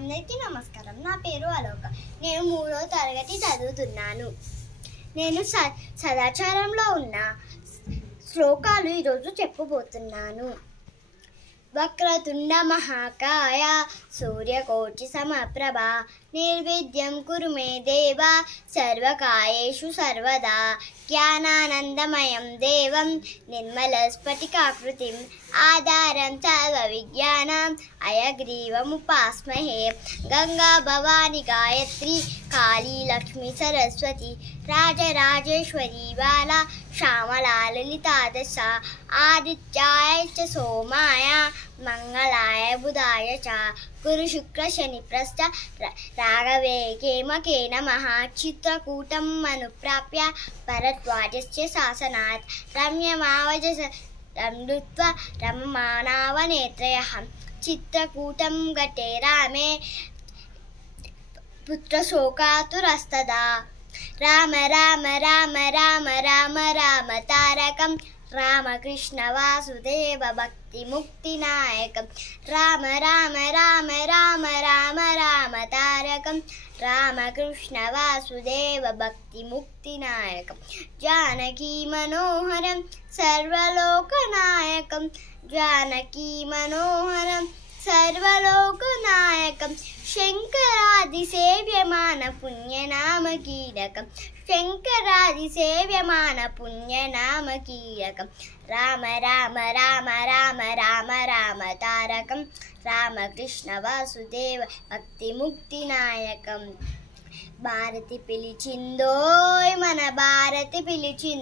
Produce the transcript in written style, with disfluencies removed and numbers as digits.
అందరికీ నమస్కారం. నా పేరు అలోక. నేను 3వ తరగతి చదువుతున్నాను. నేను సదాచారంలో ఉన్న శ్లోకాలు ఈరోజు చెప్పబోతున్నాను. వక్రతుండ మహాకాయ సూర్యకోటి సమప్రభ నిర్విద్యం కురు మే దేవ సర్వకాయేషు సర్వదా జ్ఞానానందమయం దేవం నిర్మల స్ఫటికాకృతిం ఆధారం సర్వ విజ్ఞానం అయగ్రీవముపాస్మహే. గంగా భవాని గాయత్రి కాళీ లక్ష్మి సరస్వతి రాజరాజేశ్వరి బాల శ్యామలా లలితా దశ ఆదిత్యాయ చ సోమాయ మంగళాయ బుధాయ చ గురు శుక్ర శని ప్రస్థ రాఘవే కేమకే నమః. చిత్రకూటం అనుప్రాప్య భరద్వాజస్య శాసనాత్ రమ్యమావజస రండుత్వ రమమానావనేత్రయః. చిత్రకూటం గతే రామే పుత్రశోకాతురస్తదా. రామ రామ రామ రామ రామ రామ తారకం రామకృష్ణ వాసుదేవ భక్తి ముక్తి నాయకం. రామ రామ రామ రామ రామ రామ తారకం రామకృష్ణ వాసుదేవ భక్తి ముక్తి నాయకం. జానకీ మనోహరం సర్వలోకనాయకం జానకీ మనోహరం సర్వలోకనాయకం. శంకరాది సేవ్యమాన పుణ్యనామ కీలకం శంకరాది సేవ్యమాన పుణ్యనామ కీలకం. రామ రామ రామ రామ రామ రామ తారకం రామకృష్ణ వాసుదేవ భక్తి ముక్తి నాయకం. భారతి పిలిచిందోయ్ మన భారతి పిలిచింది.